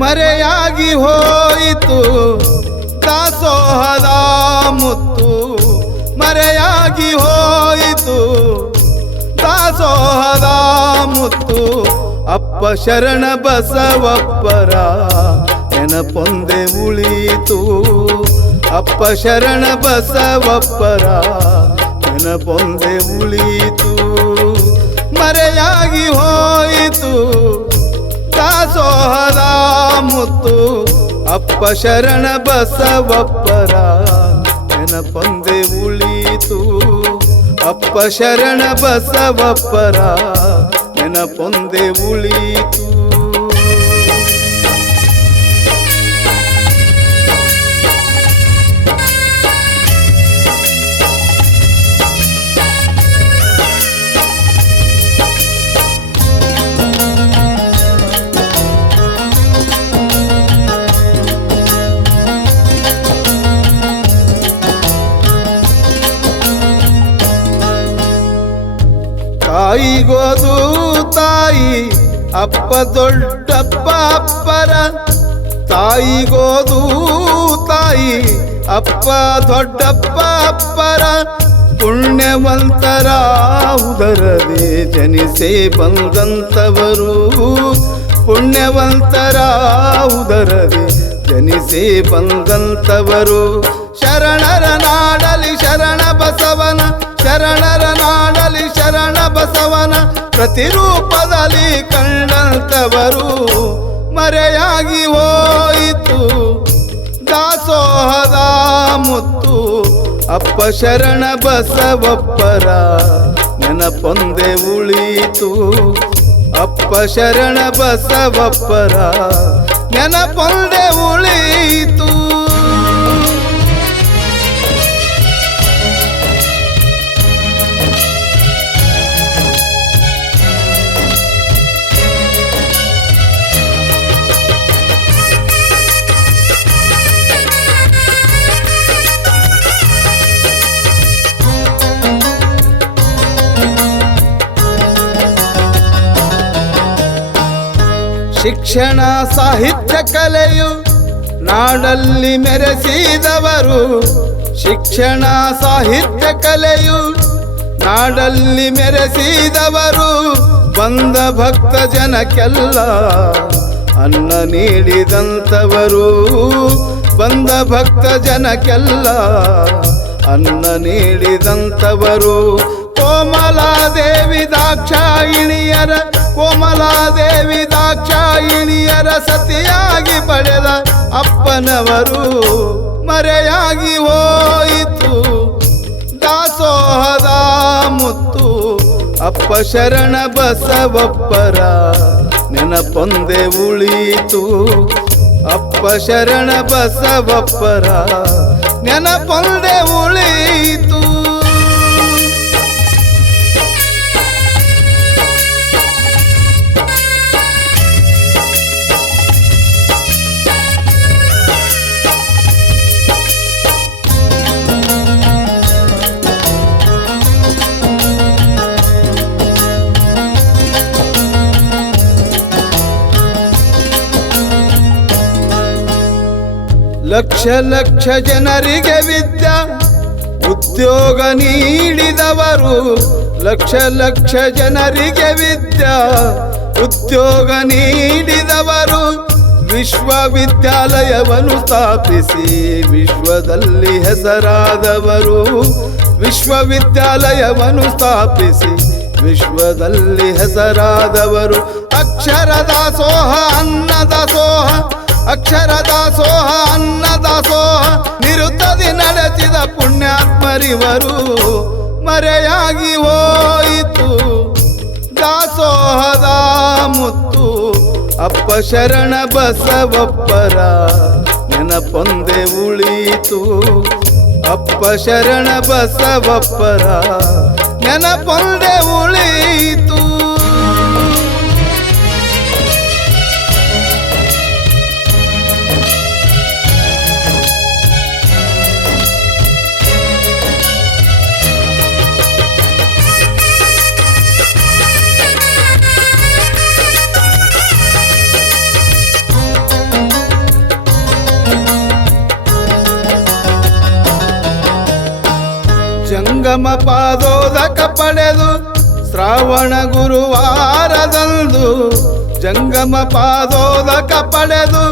ಮರೆಯಾಗಿ ಹೋಯಿತು. ದಾಸೋಹದ ಮುತ್ತು ಮರೆಯಾಗಿ ಹೋಯಿತು. ದಾಸೋಹದ ಮುತ್ತು ಅಪ್ಪ ಶರಣ ಬಸವಪ್ಪರ ನೆನಪೊಂದೆ ಉಳಿತು ಅಪ್ಪ ಶರಣ ಬಸವಪ್ಪರ ನೆನಪೊಂದೆ ಉಳಿತು ಮರೆಯಾಗಿ ಹೋಯಿತು. ದಾಸೋಹದ ಮುತ್ತು ಅಪ್ಪ ಶರಣ ಬಸವಪ್ಪರ ನೆನಪೊಂದೆ ಉಳಿತು ಅಪ್ಪ ಶರಣ ಬಸವಪ್ಪರ ನೆನಪೊಂದೆ ಉಳಿಯಿತು. ತಾಯಿಗೋದು ತಾಯಿ, ಅಪ್ಪ ದೊಡ್ಡಪ್ಪ ಅಪ್ಪರ. ತಾಯಿಗೋದು ತಾಯಿ, ಅಪ್ಪ ದೊಡ್ಡಪ್ಪ ಅಪ್ಪರ. ಪುಣ್ಯವಂತರ ಉದರದೆ ಜನಿಸೇ ಬಂದಂತವರು. ಪುಣ್ಯವಂತರ ಉದರದೆ ಜನಿಸೇ ಬಂದಂತವರು. ಶರಣರ ನಾಡಲಿ ಶರಣ ಬಸವನ, ಶರಣರ ಬಸವನ ಪ್ರತಿರೂಪದಲ್ಲಿ ಕಂಡಂತವರು ಮರೆಯಾಗಿ ಹೋಯಿತು. ದಾಸೋಹದ ಮುತ್ತು ಅಪ್ಪ ಶರಣ ಬಸವಪ್ಪರ ನೆನಪೊಂದೆ ಉಳಿತು ಅಪ್ಪ ಶರಣ ಬಸವಪ್ಪರ ನೆನಪೊಂದೆ ಉಳಿಯಿತು. ಶಿಕ್ಷಣ, ಸಾಹಿತ್ಯ ಕಲೆಯು ನಾಡಲ್ಲಿ ಮೆರೆಸಿದವರು. ಶಿಕ್ಷಣ, ಸಾಹಿತ್ಯ ಕಲೆಯು ನಾಡಲ್ಲಿ ಮೆರೆಸಿದವರು. ಬಂದ ಭಕ್ತ ಜನಕ್ಕೆಲ್ಲ ಅನ್ನ ನೀಡಿದಂಥವರು. ಬಂದ ಭಕ್ತ ಜನಕ್ಕೆಲ್ಲ ಅನ್ನ ನೀಡಿದಂಥವರು. ಕೋಮಲಾದೇವಿ ದಾಕ್ಷಾಯಿಣಿಯರ ಕೋಮಲಾದೇವಿ ದಾಕ್ಷಾಯಿಣಿಯರ ಸತಿಯಾಗಿ ಪಡೆದ ಅಪ್ಪನವರು ಮರೆಯಾಗಿ ಹೋಯಿತು. ದಾಸೋಹದ ಮುತ್ತು ಅಪ್ಪ ಶರಣ ಬಸವಪ್ಪರ ನೆನಪೊಂದೆ ಉಳಿತು ಅಪ್ಪ ಶರಣ ಬಸವಪ್ಪರ ನೆನಪೊಂದೆ ಉಳಿಯಿತು. ಲಕ್ಷ ಲಕ್ಷ ಜನರಿಗೆ ವಿದ್ಯ, ಉದ್ಯೋಗ ನೀಡಿದವರು ಲಕ್ಷ ಲಕ್ಷ ಜನರಿಗೆ ವಿದ್ಯ, ಉದ್ಯೋಗ ನೀಡಿದವರು ವಿಶ್ವವಿದ್ಯಾಲಯವನ್ನು ಸ್ಥಾಪಿಸಿ ವಿಶ್ವದಲ್ಲಿ ಹೆಸರಾದವರು ವಿಶ್ವವಿದ್ಯಾಲಯವನ್ನು ಸ್ಥಾಪಿಸಿ ವಿಶ್ವದಲ್ಲಿ ಹೆಸರಾದವರು ಅಕ್ಷರದ ಸೋಹ, ಅನ್ನದ ದಾಸೋಹ ಅಕ್ಷರ ದಾಸೋಹ, ಅನ್ನ ದಾಸೋಹ ನಿರುತ್ತದಿ ನಡೆಸಿದ ಪುಣ್ಯಾತ್ಮರಿವರು. ಮರೆಯಾಗಿ ಹೋಯಿತು ದಾಸೋಹದ ಮುತ್ತು. ಅಪ್ಪ ಶರಣ ಬಸವಪ್ಪರ ನೆನಪೊಂದೆ ಉಳಿತು ಅಪ್ಪ ಶರಣ ಬಸವಪ್ಪರ ನೆನಪೊಂದೆ ಉಳಿಯಿತು. ಜಂಗಮ ಪಾದೋದಕ ಪಡೆದು ಶ್ರಾವಣ ಗುರುವಾರದಂದು ಜಂಗಮ ಪಾದೋದಕ ಪಡೆದು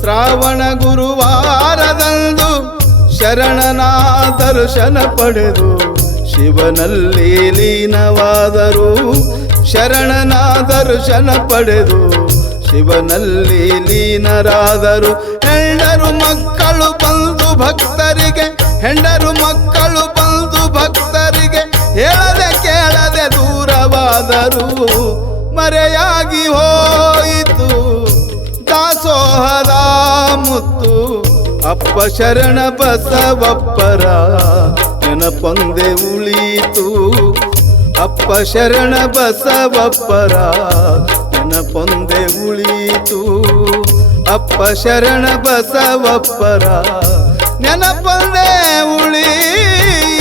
ಶ್ರಾವಣ ಗುರುವಾರದಂದು ಶರಣನ ದರ್ಶನ ಪಡೆದು ಶಿವನಲ್ಲಿ ಲೀನವಾದರು. ಶರಣನ ದರ್ಶನ ಪಡೆದು ಶಿವನಲ್ಲಿ ಲೀನರಾದರು. ಎಲ್ಲರೂ ಮಕ್ಕಳು ಮುತ್ತು. ಅಪ್ಪ ಶರಣ ಬಸವಪ್ಪರ ನೆನಪೊಂದೆ ಉಳಿತು ಅಪ್ಪ ಶರಣ ಬಸವಪ್ಪರ ನೆನಪೊಂದೆ ಉಳಿತು ಅಪ್ಪ ಶರಣ ಬಸವಪ್ಪರ ನೆನಪೊಂದೆ ಉಳೀತು